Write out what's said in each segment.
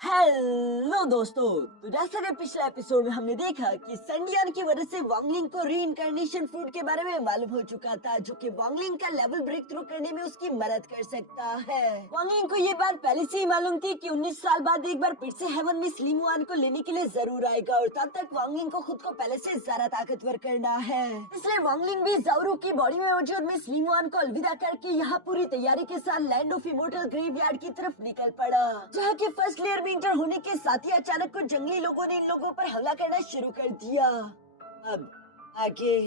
Hello दोस्तों। तो जैसा कि पिछले एपिसोड में हमने देखा कि संडियान की वजह से वांगलिंग को रीइंकार्नेशन फ्रूट के बारे में मालूम हो चुका था, जो कि वांगलिंग का लेवल ब्रेक थ्रू करने में उसकी मदद कर सकता है। वांगलिंग को ये बात पहले से ही मालूम थी कि 19 साल बाद एक बार फिर से हेवन में स्लिमुआन को लेने के लिए जरूर आएगा और तब तक वांगलिंग को खुद को पहले से ज्यादा ताकतवर करना है। इसलिए वांगलिंग भी ज़ाओरू की बॉडी में मौजूद में स्लिमुआन को अलविदा करके यहाँ पूरी तैयारी के साथ लैंड ऑफ इमोर्टल ग्रेवयार्ड की तरफ निकल पड़ा, जहाँ की फर्स्ट लेयर में इंटर होने के साथ ही अचानक कुछ जंगली लोगों ने इन लोगों पर हमला करना शुरू कर दिया। अब आगे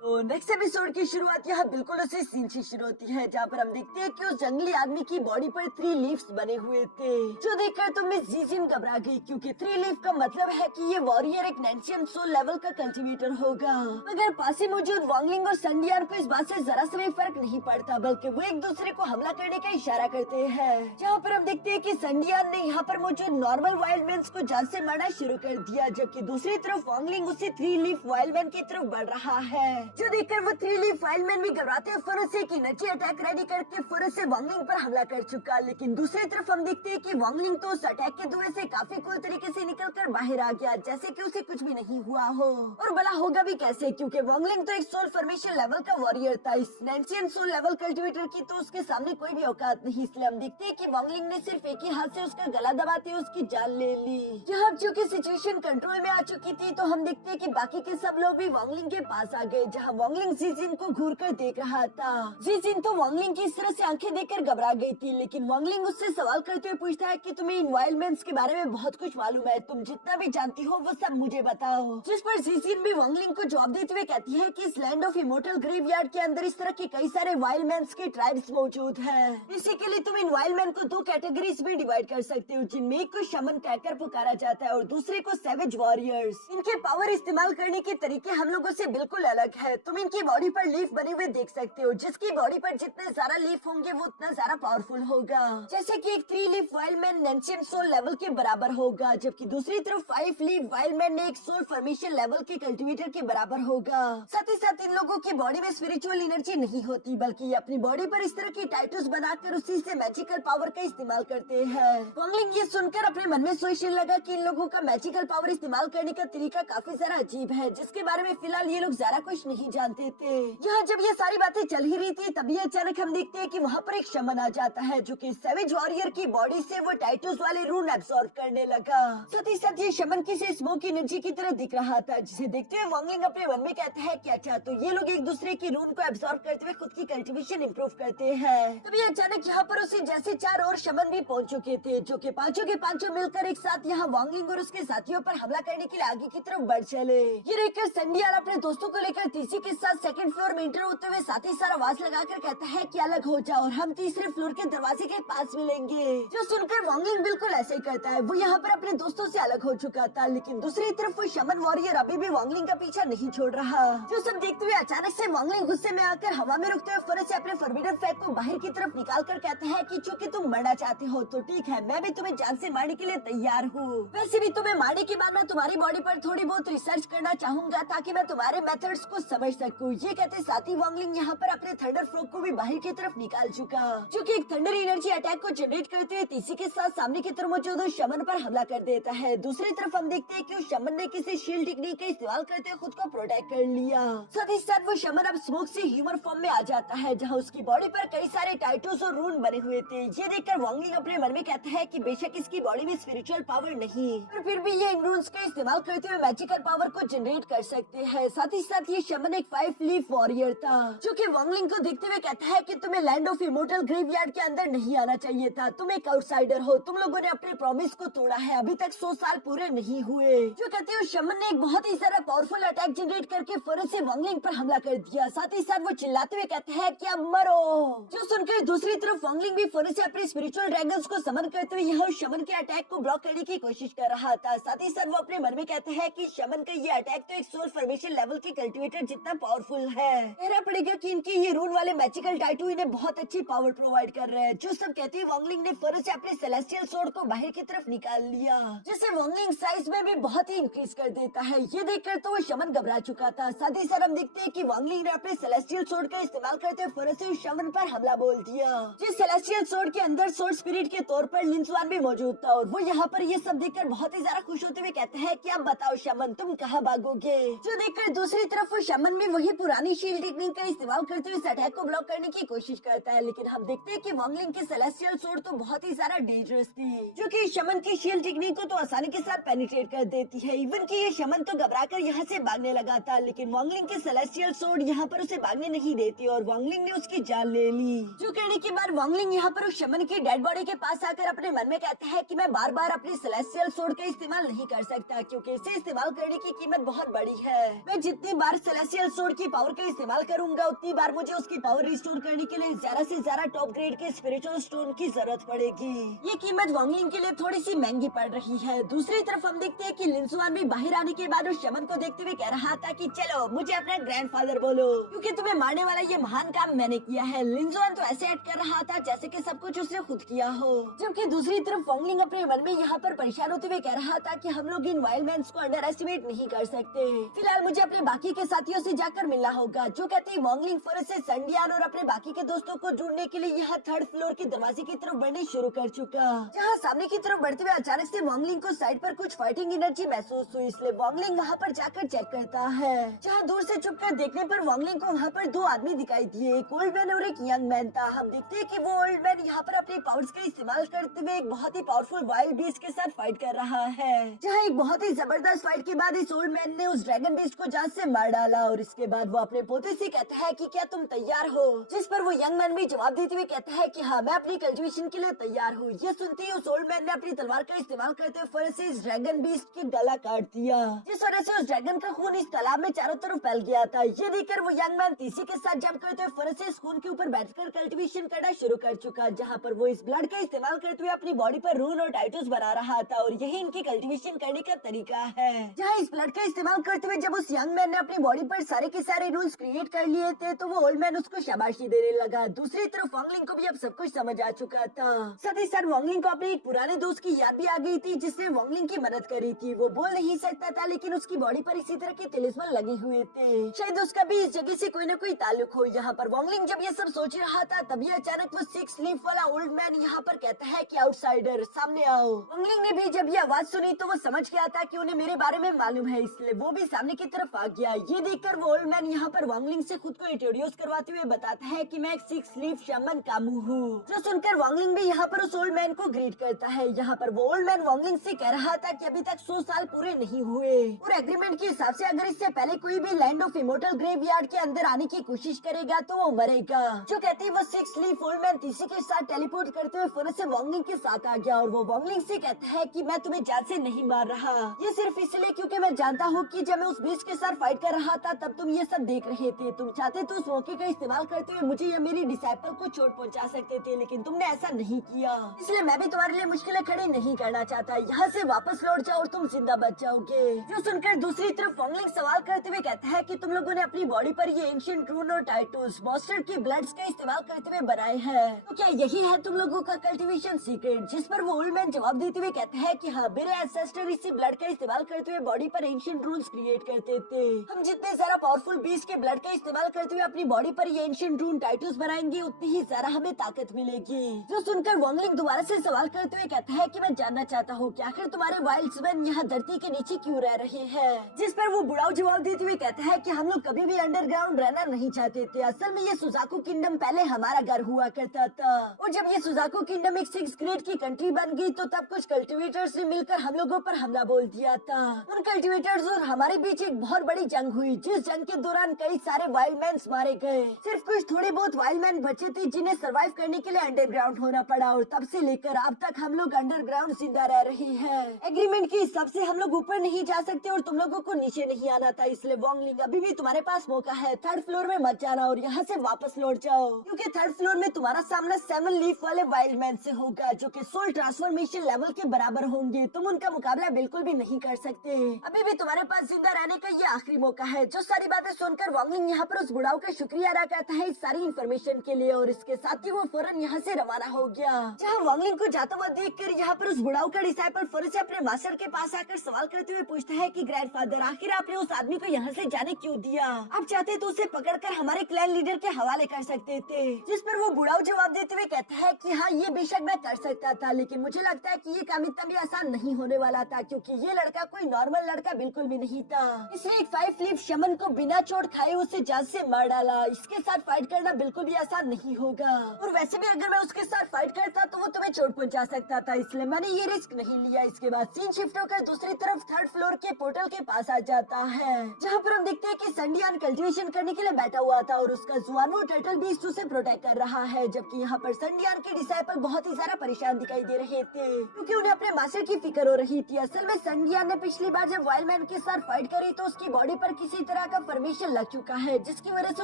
तो नेक्स्ट एपिसोड की शुरुआत यहाँ बिल्कुल उसी सीन से शुरू होती है, जहाँ पर हम देखते हैं कि उस जंगली आदमी की बॉडी पर 3 लीव्स बने हुए थे, जो देखकर तो मिस जीजिन घबरा गई, क्योंकि 3 लीफ का मतलब है कि ये वॉरियर एक नेंशियन सोल लेवल का कल्टीवेटर होगा। मगर पास ही मौजूद वांगलिंग और संडियान को इस बात से जरा सा भी फर्क नहीं पड़ता, बल्कि वो एक दूसरे को हमला करने का इशारा करते हैं। जहाँ पर हम देखते हैं कि संडियान ने यहाँ पर मौजूद नॉर्मल वाइल्डमैन को जान से मारना शुरू कर दिया, जबकि दूसरी तरफ वांगलिंग उसी 3 लीफ वाइल्डमैन की तरफ बढ़ रहा है, जो देखकर वो 3 लीफ वाइल्डमैन भी घबराते फुर से की नची अटैक रेडी करके फुर से वांगलिंग पर हमला कर चुका। लेकिन दूसरी तरफ हम देखते हैं कि वांगलिंग तो उस अटैक के धुएं से काफी कूल तरीके से निकलकर बाहर आ गया, जैसे कि उसे कुछ भी नहीं हुआ हो। और भला होगा भी कैसे, क्योंकि वांगलिंग तो एक सोल फॉर्मेशन लेवल का वॉरियर था। इस नेंशियन सोल लेवल कल्टीवेटर की तो उसके सामने कोई भी औकात नहीं। इसलिए हम देखते हैं कि वांगलिंग ने सिर्फ एक ही हाथ से उसका गला दबाते उसकी जान ले ली। जहाँ चूंकि सिचुएशन कंट्रोल में आ चुकी थी, तो हम देखते हैं कि बाकी के सब लोग भी वांगलिंग के पास आ गए, जहाँ वांगलिंग जीजिन को घूर कर देख रहा था। जीजिन तो वांगलिंग की इस तरह से आंखें देखकर घबरा गई थी, लेकिन वांगलिंग उससे सवाल करते हुए पूछता है कि तुम्हें इन वाइल्डमैन्स के बारे में बहुत कुछ मालूम है, तुम जितना भी जानती हो वो सब मुझे बताओ। जिस पर जीजिन भी वांगलिंग को जवाब देते हुए कहती है कि इस लैंड ऑफ इमोर्टल ग्रेवयार्ड के अंदर इस तरह के कई सारे वाइल्डमैन्स के ट्राइब्स मौजूद है। बेसिकली तुम इन वाइल्डमैन को 2 कैटेगरीज में डिवाइड कर सकते हो, जिनमें एक को शमन कहकर पुकारा जाता है और दूसरे को सैवेज वॉरियर्स। इनके पावर इस्तेमाल करने के तरीके हम लोगों से बिल्कुल अलग है। तुम इनकी बॉडी पर लीफ बने हुए देख सकते हो, जिसकी बॉडी पर जितने ज्यादा लीफ होंगे वो उतना ज्यादा पावरफुल होगा। जैसे कि एक 3 लीफ वाइल्डमैन नेंशियन सोल लेवल के बराबर होगा, जबकि दूसरी तरफ 5 लीफ वाइल्डमैन ने एक सोल फॉर्मेशन लेवल के कल्टीवेटर के बराबर होगा। साथ ही साथ इन लोगों की बॉडी में स्पिरिचुअल एनर्जी नहीं होती, बल्कि ये अपनी बॉडी पर इस तरह की टैटूज बनाकर उसी से मैजिकल पावर का इस्तेमाल करते हैं। वांगलिंग ये सुनकर अपने मन में सोचने लगा कि इन लोगों का मैजिकल पावर इस्तेमाल करने का तरीका काफी ज्यादा अजीब है, जिसके बारे में फिलहाल ये लोग ज्यादा कुछ नहीं जानते थे। यहाँ जब ये सारी बातें चल ही रही थी, तभी अचानक हम देखते हैं कि वहाँ पर एक शमन आ जाता है, जो कि सैवेज वॉरियर की बॉडी से वो टाइटूस वाले रून एब्सॉर्ब करने लगा। साथ ही साथ ये शमन किसी स्मोक एनर्जी की तरह दिख रहा था, जिसे देखते हुए वांगलिंग अपने मन में कहता है कि अच्छा, तो ये लोग एक दूसरे की रून को एब्सॉर्ब करते हुए खुद की कल्टीवेशन इम्प्रूव करते हैं। तभी अचानक यहाँ पर उसी जैसे 4 और शमन भी पहुँच चुके थे, जो कि पांचों के पांचों मिलकर एक साथ यहाँ वांगलिंग और उसके साथियों पर हमला करने के लिए आगे की तरफ बढ़ चले। ये देखकर संडियान अपने दोस्तों को लेकर तीसरी के साथ सेकंड फ्लोर में इंटर होते हुए साथ ही सारा आवाज लगाकर कहता है कि अलग हो जाओ और हम तीसरे फ्लोर के दरवाजे के पास मिलेंगे। जो सुनकर वांगलिंग बिल्कुल ऐसे ही करता है। वो यहाँ पर अपने दोस्तों से अलग हो चुका था, लेकिन दूसरी तरफ वो शमन वॉरियर अभी भी वांगलिंग का पीछा नहीं छोड़ रहा। जो सब देखते हुए अचानक से वांगलिंग गुस्से में आकर हवा में रुकते हुए फौरन से अपने फॉरबिडन फ्लैग को बाहर की तरफ निकाल कर कहता है कि चूंकि तुम मरना चाहते हो तो ठीक है, मैं भी तुम्हें जान से मारने के लिए तैयार हूँ। वैसे भी तुम्हें मारने के बाद मैं तुम्हारी बॉडी पर थोड़ी बहुत रिसर्च करना चाहूंगा, ताकि मैं तुम्हारे मेथड्स को समझ सकूं। ये कहते साथ ही वांगलिंग यहाँ पर अपने थंडर फ्रॉग को भी बाहर की तरफ निकाल चुका, जो कि एक थंडर एनर्जी अटैक को जनरेट करते हुए तीसरी के साथ सामने की तरफ मौजूद उस शमन पर हमला कर देता है। दूसरी तरफ हम देखते हैं कि उस शमन ने किसी शील्ड टेक्निक का इस्तेमाल करते हुए खुद को प्रोटेक्ट कर लिया। साथ ही साथ वो शमन अब स्मोक से ह्यूमन फॉर्म में आ जाता है, जहाँ उसकी बॉडी पर कई सारे टाइटूस और रून बने हुए थे। ये देखकर वांगलिंग अपने मन में कहता है कि बेशक इसकी बॉडी में स्पिरिचुअल पावर नहीं, पर फिर भी ये इन रून्स का इस्तेमाल करते हुए मैजिकल पावर को जनरेट कर सकते हैं। साथ ही साथ ये शमन एक 5 लीफ वॉरियर था, जो कि वांगलिंग को देखते हुए कहता है कि तुम्हें लैंड ऑफ इमोर्टल ग्रेवयार्ड के अंदर नहीं आना चाहिए था। तुम एक आउटसाइडर हो, तुम लोगों ने अपने प्रॉमिस को तोड़ा है, अभी तक 100 साल पूरे नहीं हुए। जो कहते हैं शमन ने एक बहुत ही सारा पावरफुल अटैक जनरेट करके फौरन से वांगलिंग पर हमला कर दिया। साथ ही साथ वो चिल्लाते हुए कहते हैं कि अब मरो। जो सुनकर दूसरी तरफ वांगलिंग भी फौरन से अपने स्पिरिचुअल ड्रैगन्स को समन करते हुए यहाँ शमन के अटैक को ब्लॉक करने की कोशिश कर रहा था। साथ ही साथ वो अपने मन में कहते हैं कि शमन का ये अटैक तो एक सोल फॉर्मेशन लेवल के कल्टीवेटर कितना पावरफुल है। कहना पड़ेगा कि इनके ये रून वाले मैजिकल टैटू इन्हें बहुत अच्छी पावर प्रोवाइड कर रहे हैं। जो सब कहते हैं वांगलिंग ने फौरन से अपने सेलेस्टियल सोर्ड को बाहर की तरफ निकाल लिया, जिससे वांगलिंग साइज में भी बहुत ही इंक्रीज कर देता है। ये देखकर तो वो शमन घबरा चुका था। साथ ही साथ हम देखते हैं कि वांगलिंग ने अपने सेलेस्टियल सोर्ड का इस्तेमाल करते हुए फौरन से उस शमन पर हमला बोल दिया। जिस सेलेस्टियल सोर्ड के अंदर सोर्ड स्पिरिट के तौर पर लिंसवान भी मौजूद था और वो यहाँ पर ये सब देखकर बहुत ही ज्यादा खुश होते हुए कहते हैं कि अब बताओ शमन तुम कहाँ भागोगे। जो देखकर दूसरी तरफ वो शमन भी वही पुरानी शील्ड टेक्निक का इस्तेमाल करते हुए इस अटैक को ब्लॉक करने की कोशिश करता है, लेकिन हम देखते हैं कि वांगलिंग की सेलेस्टियल सोर्ड तो बहुत ही ज्यादा डेंजरस थी, जो कि शमन की शील्ड टेक्निक को तो आसानी के साथ पेनिट्रेट कर देती है। इवन कि ये शमन तो घबराकर यहाँ से भागने लगा था, लेकिन वांगलिंग की सेलेस्टियल सोर्ड यहाँ पर उसे भागने नहीं देती और वांगलिंग ने उसकी जान ले ली। जो कहने के बाद वांगलिंग यहाँ पर उस शमन की डेड बॉडी के पास आकर अपने मन में कहता है कि मैं बार बार अपनी सेलेस्टियल सोर्ड का इस्तेमाल नहीं कर सकता, क्योंकि इसे इस्तेमाल करने की कीमत बहुत बड़ी है। मैं जितनी बार सेलेस्टियल सोर्ड की पावर का इस्तेमाल करूंगा उतनी बार मुझे उसकी पावर रिस्टोर करने के लिए ज्यादा से ज्यादा टॉप ग्रेड के स्पिरिचुअल स्टोन की जरूरत पड़ेगी। ये कीमत वांगलिंग के लिए थोड़ी सी महंगी पड़ रही है। दूसरी तरफ हम देखते हैं कि लिंसुआन भी बाहर आने के बाद उस शमन को देखते हुए कह रहा था कि चलो मुझे अपना ग्रैंडफादर बोलो, क्योंकि तुम्हें मारने वाला ये महान काम मैंने किया है। लिंसुआन तो ऐसे एक्ट कर रहा था जैसे कि सब कुछ उसने खुद किया हो, जबकि दूसरी तरफ वांगलिंग अपने मन में यहाँ पर परेशान होते हुए कह रहा था कि हम लोग इन वाइल्डमैन्स को अंडर एस्टिमेट नहीं कर सकते। फिलहाल मुझे अपने बाकी के साथियों से जाकर मिलना होगा। जो कहते हैं वांगलिंग फौरन से संडियान और अपने बाकी के दोस्तों को ढूंढने के लिए यहाँ थर्ड फ्लोर के दरवाजे की तरफ बढ़ने शुरू कर चुका, जहाँ सामने की तरफ बढ़ते हुए अचानक से वांगलिंग को साइड पर कुछ फाइटिंग एनर्जी महसूस हुई, इसलिए वांगलिंग वहाँ पर जाकर चेक करता है। जहाँ दूर से छुपकर देखने पर वांगलिंग को वहाँ पर दो आदमी दिखाई दिए, एक ओल्ड मैन और एक यंग मैन था। हम देखते हैं कि वो ओल्ड मैन यहाँ पर अपने पावर्स का इस्तेमाल करते हुए एक बहुत ही पावरफुल वाइल्ड बीस्ट के साथ फाइट कर रहा है, जहाँ एक बहुत ही जबरदस्त फाइट के बाद इस ओल्ड मैन ने उस ड्रैगन बीस्ट को जान से मार डाला और इसके बाद वो अपने पोते से कहता है कि क्या तुम तैयार हो, जिस पर वो यंग मैन भी जवाब देते हुए कहता है कि हाँ मैं अपनी कल्टीवेशन के लिए तैयार हूँ। ये सुनते ही उस ओल्ड मैन ने अपनी तलवार का इस्तेमाल करते हुए फौरन से इस ड्रैगन बीस्ट की गला काट दिया, जिस वजह से उस ड्रैगन का खून इस तालाब में चारों तरफ फैल गया था। ये देखकर वो यंग मैन तीसी के साथ जंप करते हुए फौरन से इस खून के ऊपर बैठकर कल्टीवेशन करना शुरू कर चुका, जहाँ पर वो इस ब्लड का इस्तेमाल करते हुए अपनी बॉडी पर रून और टाइटूस बना रहा था और यही इनकी कल्टीवेशन करने का तरीका है। जहाँ इस ब्लड का इस्तेमाल करते हुए जब उस यंग मैन ने अपनी बॉडी पर सारे के सारे रूल्स क्रिएट कर लिए थे तो वो ओल्ड मैन उसको शाबाशी देने लगा। दूसरी तरफ वांगलिंग को भी अब सब कुछ समझ आ चुका था। साथ ही साथ वांगलिंग को अपने एक पुराने दोस्त की याद भी आ गई थी जिसने वांगलिंग की मदद करी थी। वो बोल नहीं सकता था लेकिन उसकी बॉडी पर इसी तरह के तिलिस्मन लगे हुए थे, शायद उसका भी इस जगह से कोई न कोई ताल्लुक हो। यहाँ पर वांगलिंग जब ये सब सोच रहा था तभी अचानक वो सिक्स लीफ वाला ओल्ड मैन यहाँ पर कहता है कि आउटसाइडर सामने आओ। वांगलिंग ने भी जब ये आवाज सुनी तो वो समझ गया था कि उन्हें मेरे बारे में मालूम है, इसलिए वो भी सामने की तरफ आ गया। ये देखकर वो ओल्ड मैन यहाँ पर वांगलिंग से खुद को इंट्रोड्यूस करवाते हुए बताता है कि मैं एक सिक्स लीफ शमन कामू हूँ। जो सुनकर वांगलिंग भी यहाँ पर उस ओल्ड मैन को ग्रीट करता है। यहाँ पर वो ओल्ड मैन वांगलिंग से कह रहा था कि अभी तक 100 साल पूरे नहीं हुए और एग्रीमेंट के हिसाब से अगर इससे पहले कोई भी लैंड ऑफ इमोर्टल ग्रेवयार्ड के अंदर आने की कोशिश करेगा तो वो मरेगा। जो कहते हैं वो सिक्स लीफ ओल्ड मैन तीसरे के साथ टेलीपोर्ट करते हुए फौरन से वांगलिंग के साथ आ गया और वो वांगलिंग से कहता है कि मैं तुम्हें जान से नहीं मार रहा, ये सिर्फ इसलिए क्योंकि मैं जानता हूँ कि जब मैं उस बीच के साथ फाइट कर रहा था तब तुम ये सब देख रहे थे। तुम चाहते तो उस मौके का इस्तेमाल करते हुए मुझे या मेरी डिसाइपल को चोट पहुंचा सकते थे, लेकिन तुमने ऐसा नहीं किया, इसलिए मैं भी तुम्हारे लिए मुश्किलें खड़ी नहीं करना चाहता। यहाँ से वापस लौट जाओ और तुम जिंदा बच जाओगे। जो सुनकर दूसरी तरफ वांगलिंग सवाल करते हुए कहता है कि तुम लोगों ने अपनी बॉडी पर ये एंशिएंट रून और टाइटूस मॉन्स्टर की ब्लड्स का इस्तेमाल करते हुए बनाए हैं, तो क्या यही है तुम लोगों का कल्टीवेशन सीक्रेट? जिस पर वो ओल्ड मैन जवाब देते हुए कहता है कि हाँ, मेरे एंसेस्टर इसी ब्लड का इस्तेमाल करते हुए बॉडी पर एंशिएंट रून्स क्रिएट करते थे। हम जितने ज्यादा पावरफुल बीस्ट के ब्लड का इस्तेमाल करते हुए अपनी बॉडी पर ये एंशिएंट रून टाइटूस बनाएंगे उतनी ही ज्यादा हमें ताकत मिलेगी। जो सुनकर वांगलिंग दोबारा से सवाल करते हुए कहता है कि मैं जानना चाहता हूँ कि आखिर तुम्हारे वाइल्ड्समैन यहाँ धरती के नीचे क्यों रह रहे हैं? जिस पर वो बुढ़ाऊ जवाब देते हुए कहता है कि हम लोग कभी भी अंडरग्राउंड रहना नहीं चाहते थे। असल में ये सुजाकू किंगडम पहले हमारा घर हुआ करता था और जब ये सुजाकू किंगडम एक 6th ग्रेड की कंट्री बन गई तो तब कुछ कल्टीवेटर्स ने मिलकर हम लोगों पर हमला बोल दिया था। उन कल्टीवेटर्स और हमारे बीच एक बहुत बड़ी जंग हुई, जिस जंग के दौरान कई सारे वाइल्डमैन्स मारे गए। सिर्फ कुछ थोड़े बहुत वाइल्डमैन बचे थे जिन्हें सरवाइव करने के लिए अंडरग्राउंड होना पड़ा और तब से लेकर अब तक हम लोग अंडरग्राउंड जिंदा रह रहे हैं। एग्रीमेंट के हिसाब से हम लोग ऊपर नहीं जा सकते और तुम लोगों को नीचे नहीं आना था, इसलिए वांगलिंग अभी भी तुम्हारे पास मौका है। थर्ड फ्लोर में मत जाना और यहाँ से वापस लौट जाओ, क्योंकि थर्ड फ्लोर में तुम्हारा सामना 7 लीफ वाले वाइल्डमैन से होगा जो कि सोल ट्रांसफॉर्मेशन लेवल के बराबर होंगे। तुम उनका मुकाबला बिल्कुल भी नहीं कर सकते। अभी भी तुम्हारे पास जिंदा रहने का ये आखिरी मौका है। जो सारी बातें सुनकर वांगलिंग यहाँ पर उस बुढ़ाऊ का शुक्रिया अदा करता है इस सारी इन्फॉर्मेशन के लिए, और इसके साथ ही वो फौरन यहाँ से रवाना हो गया। जहाँ वांगलिंग को जाता हुआ देखकर यहाँ पर उस बुढ़ाऊ का डिसाइपल फौरन से अपने मास्टर के पास आकर सवाल करते हुए पूछता है कि ग्रैंडफादर, आखिर आपने उस आदमी को यहाँ से जाने क्यों दिया? आप चाहते तो उसे पकड़कर हमारे क्लैन लीडर के हवाले कर सकते थे। जिस पर वो बुढ़ाऊ जवाब देते हुए कहता है कि हाँ, ये बेशक मैं कर सकता था, लेकिन मुझे लगता है कि ये काम इतना भी आसान नहीं होने वाला था, क्योंकि ये लड़का कोई नॉर्मल लड़का बिल्कुल भी नहीं था। इसलिए एक 5 लीफ शमन को बिना चोट खाए उसे जान से मार डाला। इसके साथ फाइट करना बिल्कुल भी आसान नहीं होगा, और वैसे भी अगर मैं उसके साथ फाइट करता तो वो तुम्हें चोट पहुंचा सकता था, इसलिए मैंने ये रिस्क नहीं लिया। इसके बाद सीन शिफ्ट होकर दूसरी तरफ 3rd फ्लोर के पोर्टल के पास आ जाता है, जहाँ पर हम देखते हैं कि संडियान कल्टीवेशन करने के लिए बैठा हुआ था और उसका जुआनो टर्टल बीस्ट उसे प्रोटेक्ट कर रहा है, जबकि यहाँ पर संडियान के डिसाइपल बहुत ही ज्यादा परेशान दिखाई दे रहे थे, क्योंकि उन्हें अपने मास्टर की फिक्र हो रही थी। असल में संडियान ने पिछली बार जब वाइल्ड मैन के साथ फाइट करी तो उसकी बॉडी पर किसी तरह का फॉर्मेशन लग चुका है, जिसकी वजह से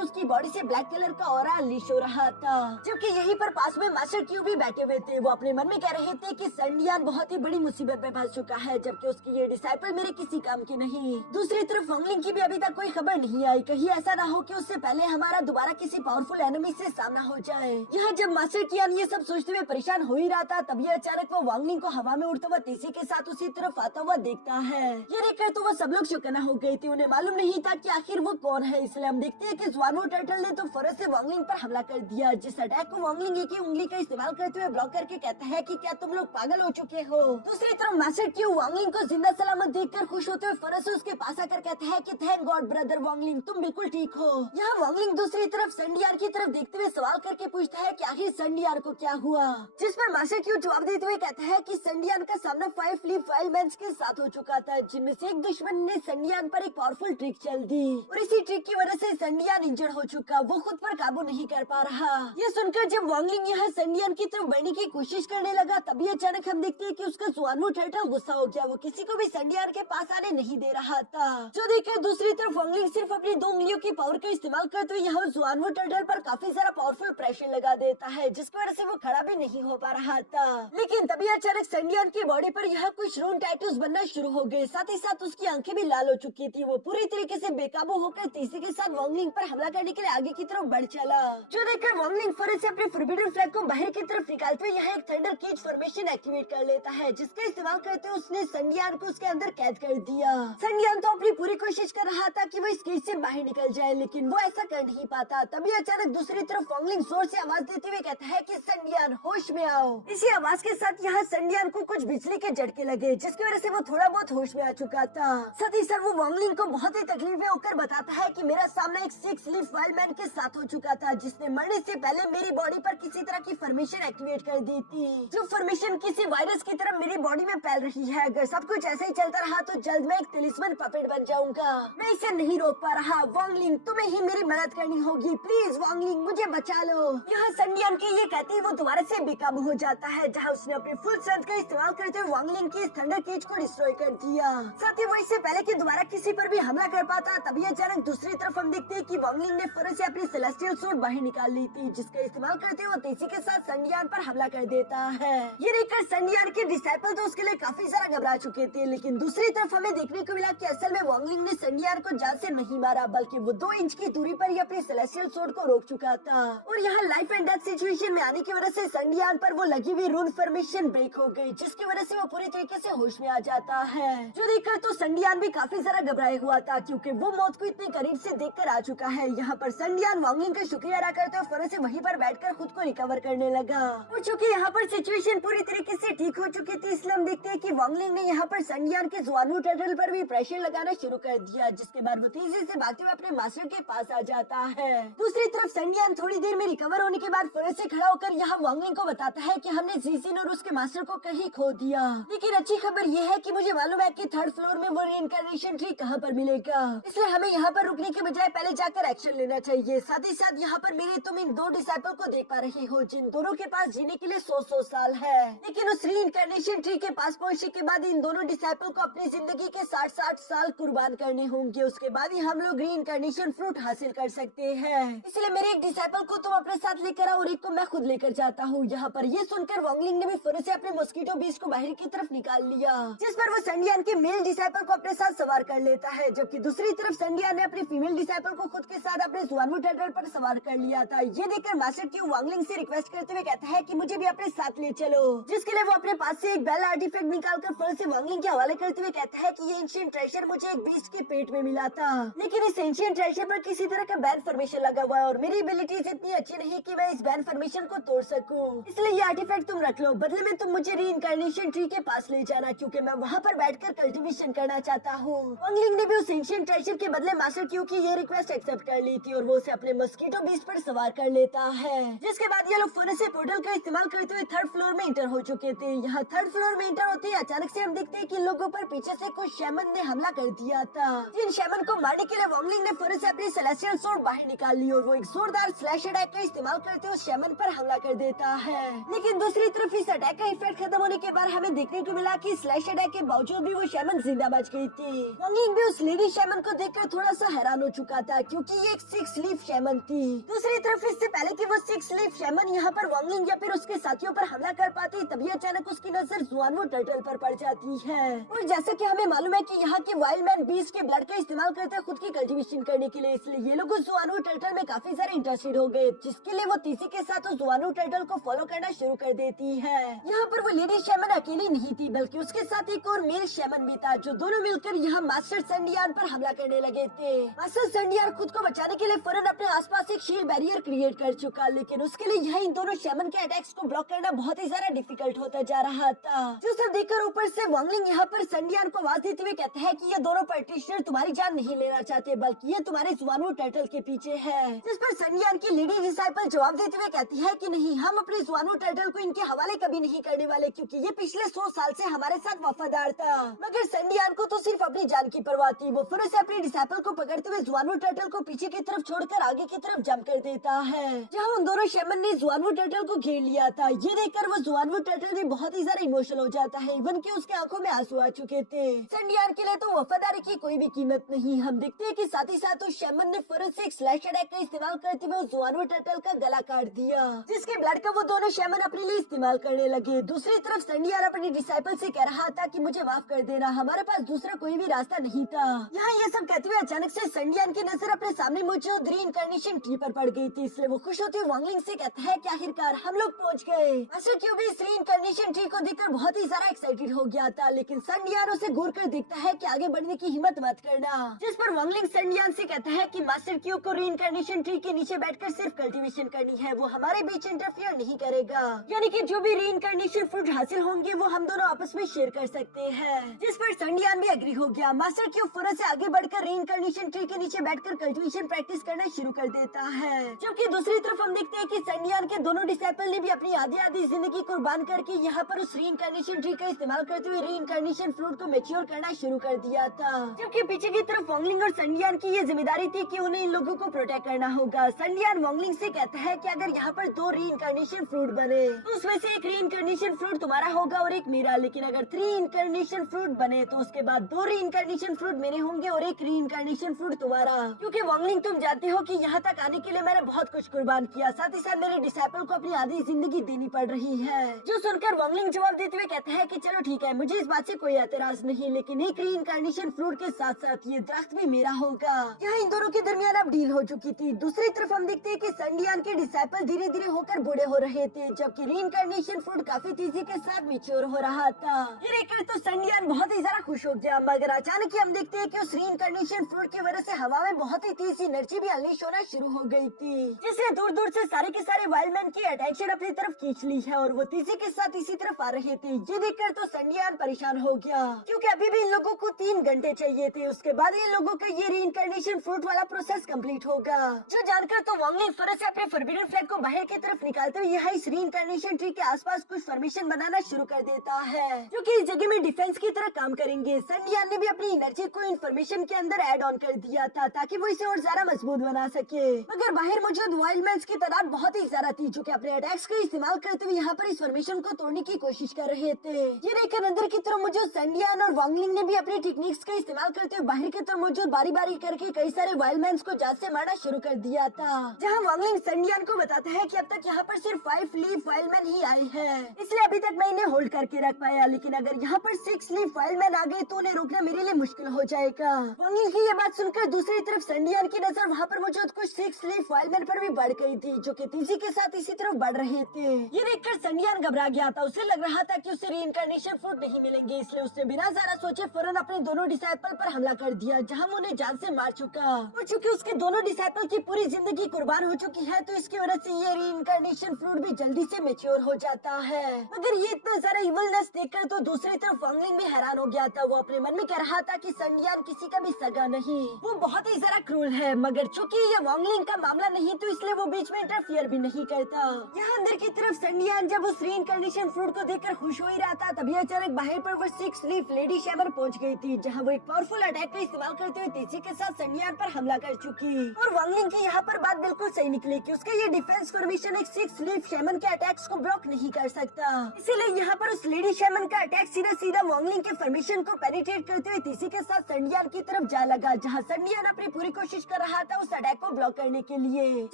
उसकी बॉडी से ब्लैक कलर का ऑरा अनलीश हो रहा था। जबकि यहीं पर पास में मास्टर क्यू भी बैठे हुए थे। वो अपने मन में कह रहे थे कि संडियान बहुत ही बड़ी मुसीबत में फंस चुका है, जबकि उसकी ये डिसाइपल मेरे किसी काम की नहीं। दूसरी तरफ वांगलिंग की भी अभी तक कोई खबर नहीं आई, कहीं ऐसा ना हो कि उससे पहले हमारा दोबारा किसी पावरफुल एनिमी से सामना हो जाए। यहाँ जब मास्टर कियान ये सब सोचते हुए परेशान हो ही रहा था, तभी अचानक वो वांगलिंग को हवा में उड़ता हुआ तेजी के साथ उसी तरफ आता हुआ देखता है। ये देखकर तो वो सब लोग चौकन्ना हो गए थे, उन्हें मालूम नहीं था कि आखिर वो कौन है। इसलिए हम देखते हैं कि जुआनो टर्टल ने तो फौरन से वांगलिंग पर हमला कर दिया, जिस अटैक को वांगलिंग एक ही उंगली का इस्तेमाल करते हुए ब्लॉक करके कहता है कि क्या तुम लोग पागल हो चुके हो। दूसरी तरफ मास्टर क्यू वांगलिंग को जिंदा सलामत देखकर खुश होते हुए फौरन से उसके पास आकर कहता है कि थैंक गॉड ब्रदर वांगलिंग, तुम बिल्कुल ठीक हो। यहाँ वांगलिंग दूसरी तरफ संडियार की तरफ देखते हुए सवाल करके पूछता है कि आखिर संडियार को क्या हुआ, जिस पर मास्टर क्यू जवाब देते हुए कहता है कि संडियान का सामना 5 लीफ वाइल्ड मैन के साथ हो चुका था, जिनमें से एक दुश्मन ने संडियान पर एक पावरफुल ट्रिक चल दी, और इसी ट्रिक की वजह से संडियान इंजर्ड हो चुका, वो खुद पर काबू नहीं कर पा रहा। ये सुनकर जब वांगलिंग यहाँ संडियान की तरफ बढ़ने की कोशिश करने लगा, तभी अचानक हम देखते हैं कि उसका जुआनो टर्टल गुस्सा हो गया। वो किसी को भी संडियान के पास आने नहीं दे रहा था, जो देखकर दूसरी तरफ वांगलिंग सिर्फ अपनी 2 उंगलियों की पावर का इस्तेमाल करते हुए यहाँ जुआनो टर्टल पर काफी सारा पावरफुल प्रेशर लगा देता है, जिसकी वजह से वो खड़ा भी नहीं हो पा रहा था। लेकिन तभी अचानक संडियान की बॉडी पर यहाँ कुछ रून टैटूज बनना शुरू हो गए, साथ ही साथ उसकी आंखें भी लाल हो चुकी थी। वो पूरी तरीके से बेकाबू होकर तेजी के साथ वांगलिंग पर हमला करने के लिए आगे की तरफ बढ़ चला, जो देखकर वांगलिंग फौरन से अपने फोरबिडन फ्लैग को बाहर की तरफ निकालते हुए यहाँ एक थंडर कीज फॉर्मेशन एक्टिवेट कर लेता है, जिसका इस्तेमाल करते हुए उसने संडियान को उसके अंदर कैद कर दिया। संडियान तो अपनी पूरी कोशिश कर रहा था कि वो इस केज से बाहर निकल जाए, लेकिन वो ऐसा कर नहीं पाता। तभी अचानक दूसरी तरफ वांगलिंग जोर से आवाज देते हुए कहता है कि संडियान होश में आओ। इसी आवाज के साथ यहाँ संडियान को कुछ बिजली के झटके लगे, जिसकी वजह से वो थोड़ा बहुत होश में आ चुका था। साथ ही साथ वो वांगलिंग को बहुत ही तकलीफ में होकर बताता है कि मेरा सामना एक 6 लीफ वाइल्ड मैन के साथ हो चुका था, जिसने मरने से पहले मेरी बॉडी पर किसी तरह की फॉर्मेशन एक्टिवेट कर दी थी, जो फॉर्मेशन किसी वायरस की तरह मेरी बॉडी में फैल रही है। अगर सब कुछ ऐसे ही चलता रहा तो जल्द मैं एक तिलिस्मन पपेट बन जाऊंगा। मैं इसे नहीं रोक पा रहा। वांगलिंग, तुम्हें ही मेरी मदद करनी होगी, प्लीज वांगलिंग मुझे बचा लो। यहाँ संडियान के ये कहते ही वो दोबारा से बेकाबू हो जाता है, जहाँ उसने अपनी फुल स्ट्रेंथ का इस्तेमाल करते हुए वांगलिंग की इस थंडर केज को डिस्ट्रॉय कर दिया। साथ ही वो इससे पहले कि दोबारा किसी पर भी हमला कर पाता, तभी अचानक दूसरी तरफ हम देखते हैं कि वांगलिंग ने फौरन से अपनी सेलेस्टियल सूट बाहर निकाल ली थी, जिसका इस्तेमाल करते हुए तेजी के साथ संडियान पर हमला कर देता है। ये देखकर संडियान के डिसाइपल तो उसके लिए काफी सारा घबरा चुके थे, लेकिन दूसरी तरफ हमें देखने को मिला कि असल में वांगलिंग ने संडियान को जान से नहीं मारा, बल्कि वो 2 इंच की दूरी पर ही अपनी सेलेस्टियल सूट को रोक चुका था। और यहाँ लाइफ एंड डेथ सिचुएशन में आने की वजह से संडियान पर वो लगी हुई रून फॉर्मेशन ब्रेक हो गई, जिसकी वजह से वो पूरी तरीके से होश में आ जाता है। जो देखकर तो संडियान भी काफी सारा घबराया हुआ था, क्योंकि वो मौत को इतने करीब से देखकर आ चुका है। यहाँ पर संडियान वांगलिंग का शुक्रिया अदा करते हुए फौरन से वहीं पर बैठकर खुद को रिकवर करने लगा। और चूंकि यहाँ पर सिचुएशन पूरी तरीके से ठीक हो चुकी थी, इसलिए हम देखते हैं कि वांगलिंग ने यहाँ पर संडियान के जुआनो टर्टल पर भी प्रेशर लगाना शुरू कर दिया, जिसके बाद वो तेजी से भागते हुए अपने मास्टर के पास आ जाता है। दूसरी तरफ संडियान थोड़ी देर में रिकवर होने के बाद फौरन से खड़ा होकर यहाँ वांगलिंग को बताता है कि हमने जीसिन और उसके मास्टर को कहीं खो दिया, लेकिन अच्छी खबर ये है कि मुझे मालूम है कि 3rd फ्लोर में वो रीइंकार्नेशन ट्री कहाँ पर मिलेगा, इसलिए हमें यहाँ पर रुकने के बजाय पहले जाकर एक्शन लेना चाहिए। साथ ही साथ यहाँ पर मेरे तुम इन 2 डिसाइपल को देख पा रही हो, जिन दोनों के पास जीने के लिए 100 साल है, लेकिन उस रीइंकार्नेशन ट्री के पास पहुँचने के बाद इन दोनों डिसाइपल को अपनी जिंदगी के 60-60 साल कुर्बान करने होंगे। उसके बाद ही हम लोग रीइंकार्नेशन फ्रूट हासिल कर सकते हैं, इसलिए मेरे एक डिसाइपल को तुम अपने साथ लेकर आओ और एक को मैं खुद लेकर जाता हूँ। यहाँ पर ये सुनकर वांगलिंग ने भी फौरन से अपने मॉस्किटो बीस्ट को बाहर की तरफ निकाल लिया, जिस पर वो संडियान के मेल डिसाइपल को अपने साथ सवार कर लेता है। जबकि दूसरी तरफ सैंडियान ने अपनी फीमेल डिसाइपल को खुद के साथ अपने जुआनवू टर्टल पर सवार कर लिया था। ये देखकर मास्टर क्यू वांगलिंग से रिक्वेस्ट करते हुए कहता है कि मुझे भी अपने साथ ले चलो, जिसके लिए वो अपने पास से एक बेल आर्टिफैक्ट निकालकर फर से वांगलिंग के हवाले करते हुए कहता है कि ये एंशिएंट ट्रेजर मुझे एक बीस्ट के पेट में मिला था, लेकिन इस एंशिएंट ट्रेजर पर किसी तरह का बैन फॉर्मेशन लगा हुआ है और मेरी एबिलिटीज इतनी अच्छी नहीं कि मैं इस बैन फॉर्मेशन को तोड़ सकूं। इसलिए ये आर्टिफैक्ट तुम रख लो, बदले में तुम मुझे रीइंकार्नेशन ट्री के पास ले जाना, क्योंकि मैं वहाँ पर बैठकर कल्टीवेशन करना चाहता हूँ। वांगलिंग ने भी उस एंशिएंट ट्रेजर के बदले मास्टर क्यू की ये रिक्वेस्ट एक्सेप्ट कर ली थी और वो उसे अपने मस्कीटो बीस्ट पर सवार कर लेता है। जिसके बाद ये लोग फर्नेस से पोर्टल का इस्तेमाल करते हुए थर्ड फ्लोर में इंटर हो चुके थे। यहाँ थर्ड फ्लोर में इंटर होते ही अचानक से हम देखते हैं कि लोगों पर पीछे से कुछ शैमन ने हमला कर दिया था। जिन शैमन को मारने के लिए वांगलिंग ने फर्नेस से अपनी सेलेस्टियल स्वॉर्ड बाहर निकाल ली और वो एक जोरदार स्लैश अटैक का इस्तेमाल करते हुए शैमन पर हमला कर देता है। लेकिन दूसरी तरफ इस अटैक का इफेक्ट खत्म होने के बाद हमें देखने को मिला कि स्लैश अटैक के बावजूद भी वो शैमन जिंदा बच गई थी। वांगलिंग भी उस लेडी शैमन को देखकर थोड़ा सा हैरान हो चुका था, क्योंकि ये एक 6 लीफ शैमन थी। दूसरी तरफ इससे पहले कि वो 6 लीफ शैमन यहाँ पर वांगलिंग या फिर उसके साथियों पर हमला कर पाती, तभी अचानक उसकी नजर जुआनवू टर्टल पर पड़ जाती है। और जैसा कि हमें मालूम है कि यहाँ के वाइल्ड मैन बीस्ट के ब्लड का इस्तेमाल करते हैं खुद की कल्टीवेशन करने के लिए, इसलिए ये लोग उस जुआनवू टर्टल में काफी सारे इंटरेस्टेड हो गए, जिसके लिए वो तीसी के साथ उस जुआनवू टर्टल को फॉलो करना शुरू कर देती है। यहाँ पर वो लेडी शैमन अकेली नहीं थी, बल्कि उसके साथ एक और मेल शैमन भी था, जो दोनों मिलकर यहाँ मास्टर सैंडियान पर हमला करने लगे थे। मास्टर सैंडियान खुद को बचाने के लिए फौरन अपने आसपास एक शील्ड बैरियर क्रिएट कर चुका, लेकिन उसके लिए यहाँ इन दोनों शैमन के अटैक्स को ब्लॉक करना बहुत ही ज्यादा डिफिकल्ट होता जा रहा था। जो सब देखकर ऊपर से वांगलिंग यहाँ पर सैंडियान को आवाज देते हुए कहता है कि ये दोनों प्रैक्टिशनर तुम्हारी जान नहीं लेना चाहते, बल्कि ये तुम्हारे जुआनवू टर्टल के पीछे है। जिस पर सैंडियान की लेडी डिसाइपल जवाब देते हुए कहती है कि नहीं, हम अपने जुआनवू टर्टल को इनके हवाले कभी नहीं करने वाले, क्योंकि ये पिछले 100 साल से हमारे साथ वफादार था। मगर सैंडियान को तो सिर्फ अपनी जान की परवाह थी। वो फिर से अपनी डिसाइपल को पकड़ते हुए जुआनवू टर्टल को पीछे की तरफ छोड़कर आगे की तरफ जंप कर देता है, जहाँ उन दोनों शैमन ने जुआनवू टर्टल को घेर लिया था। ये देखकर वो जुआनवू टर्टल भी बहुत ही ज्यादा इमोशनल हो जाता है, इवन कि उसके आंखों में आंसू आ चुके थे। सैंडियान के लिए तो वफादारी की कोई भी कीमत नहीं। हम देखते हैं कि साथ ही साथ उस शैमन ने फौरन से एक स्लैश अटैक का इस्तेमाल करते हुए उस जुआनवू टर्टल का गला काट दिया, जिसके ब्लड का वो दोनों शैमन अपने लिए इस्तेमाल करने लगे। दूसरी तरफ सैंडियान अपनी डिसाइपल से कह रहा था कि मुझे माफ कर देना, हमारे पास दूसरा कोई भी रास्ता नहीं था। यहाँ ये सब कहते हुए अचानक से सैंडियान की नजर अपने सामने मौजूद रीइंकार्नेशन ट्री पर पड़ गई थी, इसलिए वो खुश होते हुए वांगलिंग से कहता है कि आखिरकार हम लोग पहुँच गए। मास्टर क्यू भी इस रीइंकार्नेशन ट्री को देखकर बहुत ही ज्यादा एक्साइटेड हो गया था, लेकिन सैंडियान उसे घूर कर देखता है कि आगे बढ़ने की हिम्मत मत करना। जिस पर वांगलिंग सैंडियान से कहता है कि मास्टर क्यू को रीइंकार्नेशन ट्री के नीचे बैठकर सिर्फ कल्टीवेशन करनी है, वो हमारे बीच इंटरफियर नहीं करेगा, यानी कि जो भी रीइंकार्नेशन फ्रूट हासिल होंगे वो हम दोनों आपस में शेयर कर सकते हैं। जिस पर सैंडियान भी एग्री हो गया। मास्टर क्यू फौरन से आगे बढ़कर रीइंकार्नेशन ट्री के नीचे बैठकर कल्टीवेशन प्रैक्टिस करना शुरू कर देता है, जबकि दूसरी तरफ हम देखते हैं कि सैंडियान के दोनों डिसाइपल ने भी अपनी आधी आधी जिंदगी कुर्बान करके यहाँ पर उस रीइंकार्नेशन ट्री का इस्तेमाल करते हुए रीइंकार्नेशन फ्रूट को मैच्योर करना शुरू कर दिया था। जबकि पीछे की तरफ वांगलिंग और सैंडियान की ये जिम्मेदारी थी कि उन्हें इन लोगों को प्रोटेक्ट करना होगा। सैंडियान वांगलिंग से कहता है कि अगर यहाँ पर 2 रीइंकार्नेशन फ्रूट बने तो उसमें से एक रीइंकार्नेशन फ्रूट तुम्हारा होगा और एक मेरा, लेकिन अगर 3 इनकार्नेशन फ्रूट बने तो उसके बाद 2 रीइंकार्नेशन फ्रूट मेरे होंगे और एक रीइंकार्नेशन फ्रूट तुम्हारा। क्योंकि वांगलिंग तुम जानते हो कि यहाँ तक आने के लिए मैंने बहुत कुछ कुर्बान किया, साथ ही साथ मेरे डिसाइपल को अपनी आधी जिंदगी देनी पड़ रही है। जो सुनकर वांगलिंग जवाब देते हुए कहता है कि चलो ठीक है, मुझे इस बात से कोई एतराज नहीं, लेकिन एक रीइंकार्नेशन फ्रूट के साथ साथ ये दरख्त भी मेरा होगा। यहाँ इन दोनों के दरमियान अब डील हो चुकी थी। दूसरी तरफ हम देखते हैं कि सैंडियान के डिसाइपल धीरे धीरे होकर बूढ़े हो रहे थे, जबकि रीइंकार्नेशन फ्रूट काफी तेजी के साथ मैच्योर हो रहा था। ये देखकर तो सैंडियान बहुत ही ज्यादा खुश हो गया, मगर अचानक ही हम देखते हैं कि उस रीइंकार्नेशन फ्रूट की वजह से हवा में बहुत ही तेज एनर्जी भी अनलीश होना शुरू हो गई थी, जिसने दूर दूर से सारे के सारे वाइल्डमैन की अटेंशन अपनी तरफ खींच ली है और वो तेजी के साथ इसी तरफ आ रहे थे। ये देखकर तो सैंडियान परेशान हो गया, क्योंकि अभी भी इन लोगों को 3 घंटे चाहिए थे, उसके बाद इन लोगों का ये रीइंकार्नेशन फ्रूट वाला प्रोसेस कंप्लीट होगा। जो जानकर तो वांगलिंग फौरन से अपने फॉरबिडन फ्लैग को बाहर की तरफ निकालते हुए यहाँ इस रीइंकार्नेशन ट्री के आसपास कुछ फॉर्मेशन बनाना शुरू कर देता है, जो कि इस जगह में डिफेंस की तरह काम करेंगे। सैंडियान ने भी अपनी एनर्जी को इन्फॉर्मेशन के अंदर ऐड ऑन कर दिया था ताकि वो इसे और ज्यादा मजबूत बना सके, मगर बाहर मौजूद वाइल्डमैन्स की तादाद बहुत ही ज्यादा थी, जो कि अपने अटैक्स का इस्तेमाल करते हुए यहाँ पर इस फॉर्मेशन को तोड़ने की कोशिश कर रहे थे। ये देखकर अंदर की तरफ मौजूद सैंडियान और वांगलिंग ने भी अपनी टेक्निक्स का इस्तेमाल करते हुए बाहर की तरफ मौजूद बारी बारी करके कई सारे वाइल्डमैन्स को जात से मारना शुरू कर दिया था। जहाँ वांगलिंग सैंडियान को बताता है कि अब तक यहाँ पर सिर्फ 5 लीफ वाइल्डमैन ही आए हैं, इसलिए अभी तक मैं इन्हें होल्ड करके रख पाया, लेकिन अगर यहाँ पर 6 लीफ वाइल्डमैन आ गए तो उन्हें रोकना मेरे लिए मुश्किल हो जाएगा। वांगलिंग की ये बात सुनकर दूसरी तरफ सैंडियान की नजर वहाँ पर मौजूद कुछ सिक्स लीफ वाइल्डमैन पर भी बढ़ गई थी, जो कि तेजी के साथ इसी तरफ बढ़ रहे थे। ये देखकर सैंडियान घबरा गया था। उसे लग रहा था कि उसे रीइंकार्नेशन फ्रूट नहीं मिलेंगे, इसलिए उसने बिना ज्यादा सोचे फौरन अपने दोनों डिसाइपल पर हमला कर दिया, जहाँ वो उन्हें जान से मार चुका। और चूंकि उसके दोनों डिसाइपल की पूरी जिंदगी कुर्बान हो चुकी है, तो इसकी वजह से ये रीइंकार्नेशन फ्रूट भी जल्दी से मेच्योर हो जाता है। मगर ये इतना सारा इवलनेस देखकर तो दूसरी तरफ वांगलिंग भी हैरान हो गया था। वो अपने मन में कह रहा था कि सैंडियान किसी का भी सगा नहीं, वो बहुत ही ज्यादा क्रूर है। मगर चूंकि ये वांगलिंग का मामला नहीं, तो इसलिए वो बीच में इंटरफियर भी नहीं करता। यहाँ अंदर की तरफ सैंडियान जब उस रीइंकार्नेशन फ्रूट को देखकर खुश हो ही रहा था, तभी अचानक बाहर पर वो सिक्स लीफ लेडी शैमन पहुंच गई थी, जहाँ वो एक पावरफुल अटैक का इस्तेमाल करते हुए तेजी के साथ सैंडियान पर हमला कर चुकी। और वांगलिंग की यहाँ पर बात बिल्कुल सही निकली कि उसका ये डिफेंस फॉर्मेशन एक सिक्स लीफ शैमन के अटैक्स को ब्लॉक नहीं कर सकता। इसीलिए यहाँ पर उस लेडी शैमन का अटैक सीधा सीधा वांगलिंग के फॉर्मेशन को पेनिट्रेट करते हुए तेजी के साथ सैंडियान की तरफ जा लगा, जहाँ सैंडियान अपनी पूरी कोशिश कर रहा था उस अटैक को ब्लॉक करने के लिए।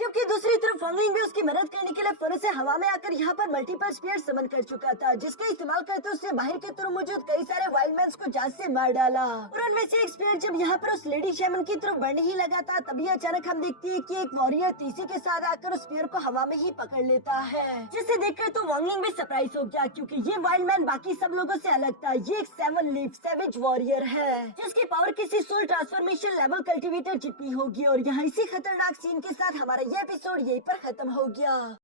जबकि दूसरी तरफ वांगलिंग भी उसकी मदद करने के लिए फौरन से हवा में आकर यहाँ पर मल्टीपल स्पीयर समन कर चुका था, जिसका इस्तेमाल करते उसने बाहर के तरफ मौजूद कई सारे वाइल्डमैन्स को जान से मार डाला। और उनमें से एक स्पीयर जब यहाँ पर उस लेडी शैमन की तरफ बढ़ने ही लगा था, तभी अचानक हम देखते हैं कि एक वॉरियर तेजी के साथ आकर उस स्पीयर को हवा में ही पकड़ लेता है, जिसे देखकर तो वांगलिंग भी सरप्राइज हो गया, क्योंकि ये वाइल्डमैन बाकी सब लोगों से अलग था। ये एक सेवन लीफ सैवेज वॉरियर है, जिसकी पावर किसी सोल ट्रांसफॉर्मेशन लेवल कल्टीवेटर जितनी होगी। और यहाँ इसी खतरनाक सीन के साथ हमारा ये एपिसोड यहीं पर खत्म हो गया।